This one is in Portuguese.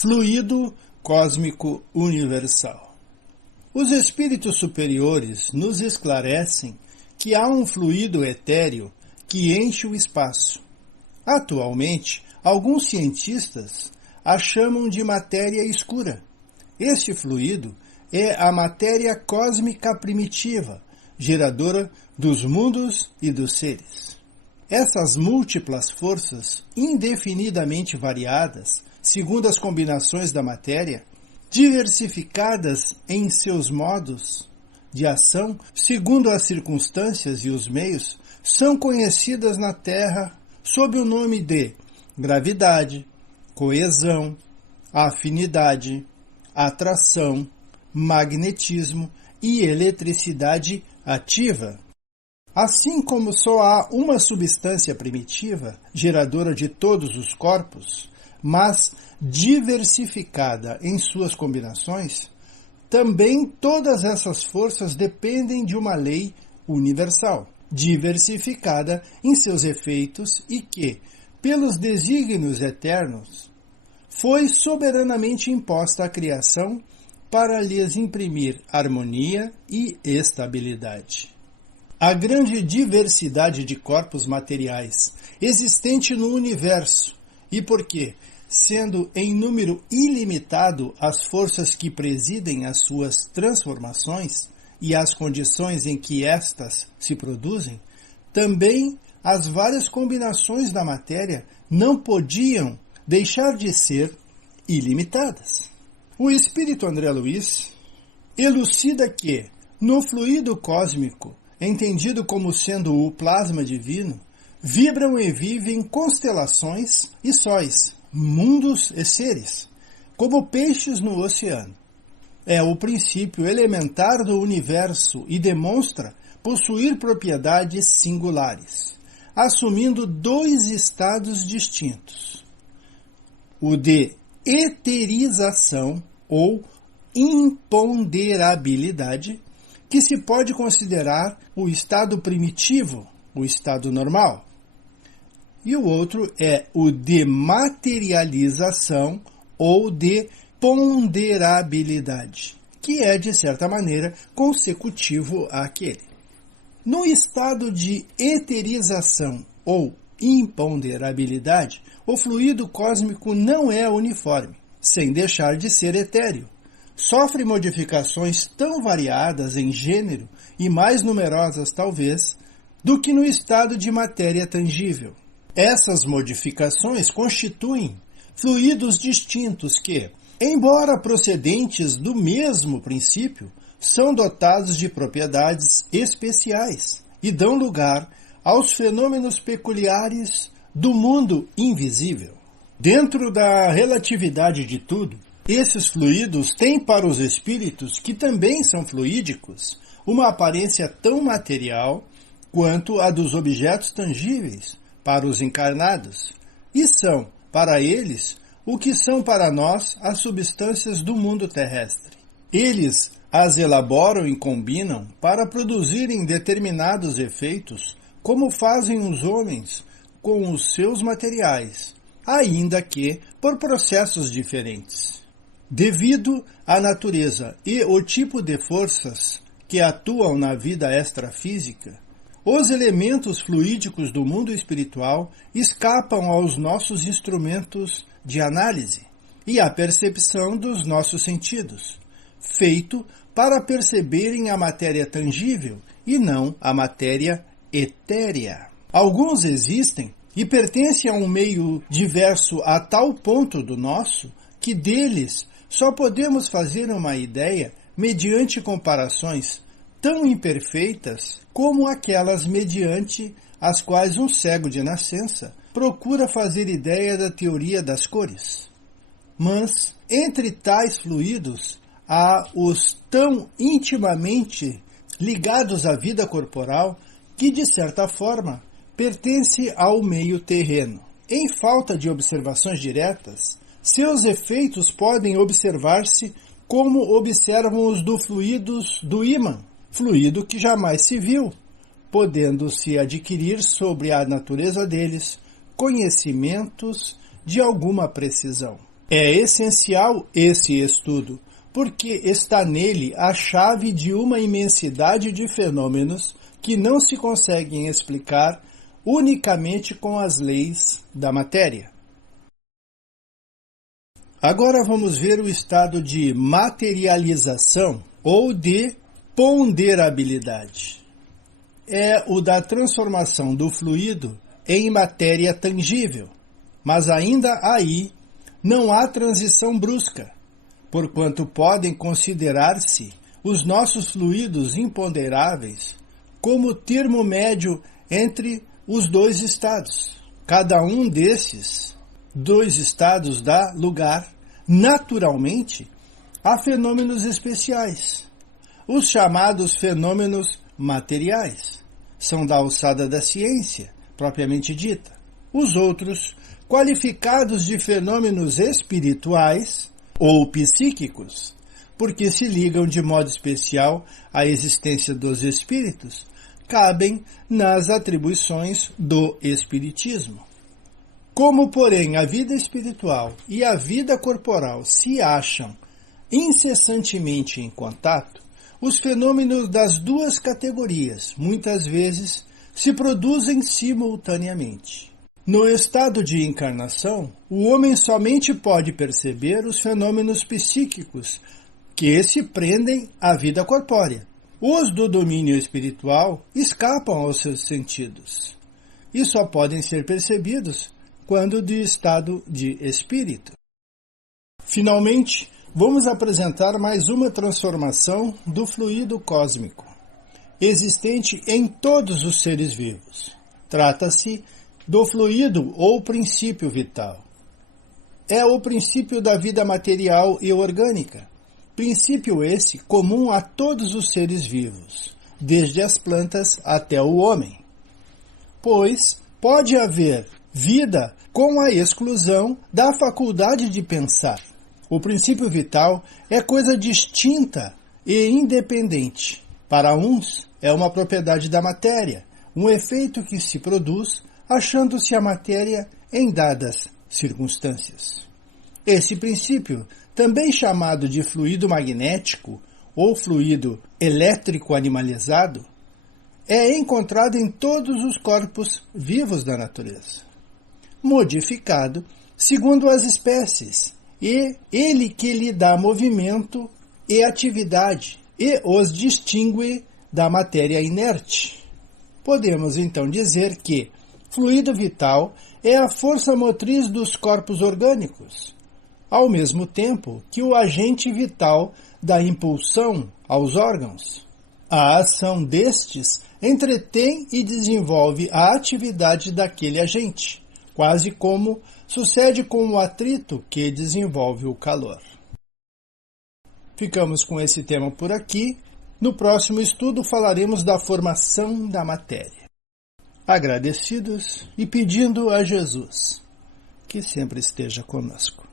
Fluido cósmico universal. Os espíritos superiores nos esclarecem que há um fluido etéreo que enche o espaço. Atualmente, alguns cientistas a chamam de matéria escura. Este fluido é a matéria cósmica primitiva, geradora dos mundos e dos seres. Essas múltiplas forças, indefinidamente variadas, segundo as combinações da matéria, diversificadas em seus modos de ação, segundo as circunstâncias e os meios, são conhecidas na Terra sob o nome de gravidade, coesão, afinidade, atração, magnetismo e eletricidade ativa. Assim como só há uma substância primitiva, geradora de todos os corpos, mas diversificada em suas combinações, também todas essas forças dependem de uma lei universal, diversificada em seus efeitos e que, pelos desígnios eternos, foi soberanamente imposta à criação para lhes imprimir harmonia e estabilidade. A grande diversidade de corpos materiais existente no universo e porque, sendo em número ilimitado as forças que presidem as suas transformações e as condições em que estas se produzem, também as várias combinações da matéria não podiam deixar de ser ilimitadas. O espírito André Luiz elucida que, no fluido cósmico, entendido como sendo o plasma divino, vibram e vivem constelações e sóis, mundos e seres, como peixes no oceano. É o princípio elementar do universo e demonstra possuir propriedades singulares, assumindo dois estados distintos: o de eterização ou imponderabilidade, que se pode considerar o estado primitivo, o estado normal. E o outro é o de materialização ou de ponderabilidade, que é, de certa maneira, consecutivo àquele. No estado de eterização ou imponderabilidade, o fluido cósmico não é uniforme, sem deixar de ser etéreo. Sofre modificações tão variadas em gênero e mais numerosas, talvez, do que no estado de matéria tangível. Essas modificações constituem fluidos distintos que, embora procedentes do mesmo princípio, são dotados de propriedades especiais e dão lugar aos fenômenos peculiares do mundo invisível. Dentro da relatividade de tudo, esses fluidos têm para os espíritos, que também são fluídicos, uma aparência tão material quanto a dos objetos tangíveis para os encarnados, e são, para eles, o que são para nós as substâncias do mundo terrestre. Eles as elaboram e combinam para produzirem determinados efeitos, como fazem os homens com os seus materiais, ainda que por processos diferentes. Devido à natureza e o tipo de forças que atuam na vida extrafísica, os elementos fluídicos do mundo espiritual escapam aos nossos instrumentos de análise e à percepção dos nossos sentidos, feito para perceberem a matéria tangível e não a matéria etérea. Alguns existem e pertencem a um meio diverso a tal ponto do nosso que deles só podemos fazer uma ideia mediante comparações tão imperfeitas como aquelas mediante as quais um cego de nascença procura fazer ideia da teoria das cores. Mas, entre tais fluidos, há os tão intimamente ligados à vida corporal que, de certa forma, pertence ao meio terreno. Em falta de observações diretas, seus efeitos podem observar-se como observam os do fluidos do ímã, fluido que jamais se viu, podendo-se adquirir sobre a natureza deles conhecimentos de alguma precisão. É essencial esse estudo, porque está nele a chave de uma imensidade de fenômenos que não se conseguem explicar unicamente com as leis da matéria. Agora vamos ver o estado de materialização ou de ponderabilidade. É o da transformação do fluido em matéria tangível, mas ainda aí não há transição brusca, porquanto podem considerar-se os nossos fluidos imponderáveis como termo médio entre os dois estados. Cada um desses dois estados dá lugar, naturalmente, a fenômenos especiais. Os chamados fenômenos materiais são da alçada da ciência, propriamente dita. Os outros, qualificados de fenômenos espirituais ou psíquicos, porque se ligam de modo especial à existência dos espíritos, cabem nas atribuições do espiritismo. Como, porém, a vida espiritual e a vida corporal se acham incessantemente em contato, os fenômenos das duas categorias, muitas vezes, se produzem simultaneamente. No estado de encarnação, o homem somente pode perceber os fenômenos psíquicos que se prendem à vida corpórea. Os do domínio espiritual escapam aos seus sentidos e só podem ser percebidos quando de estado de espírito. Finalmente, vamos apresentar mais uma transformação do fluido cósmico, existente em todos os seres vivos. Trata-se do fluido ou princípio vital. É o princípio da vida material e orgânica, princípio esse comum a todos os seres vivos, desde as plantas até o homem. Pois pode haver vida com a exclusão da faculdade de pensar. O princípio vital é coisa distinta e independente. Para uns, é uma propriedade da matéria, um efeito que se produz achando-se a matéria em dadas circunstâncias. Esse princípio, também chamado de fluido magnético ou fluido elétrico animalizado, é encontrado em todos os corpos vivos da natureza, modificado segundo as espécies, e ele que lhe dá movimento e atividade e os distingue da matéria inerte. Podemos então dizer que fluido vital é a força motriz dos corpos orgânicos, ao mesmo tempo que o agente vital dá impulsão aos órgãos. A ação destes entretém e desenvolve a atividade daquele agente, quase como sucede com o atrito que desenvolve o calor. Ficamos com esse tema por aqui. No próximo estudo falaremos da formação da matéria. Agradecidos e pedindo a Jesus que sempre esteja conosco.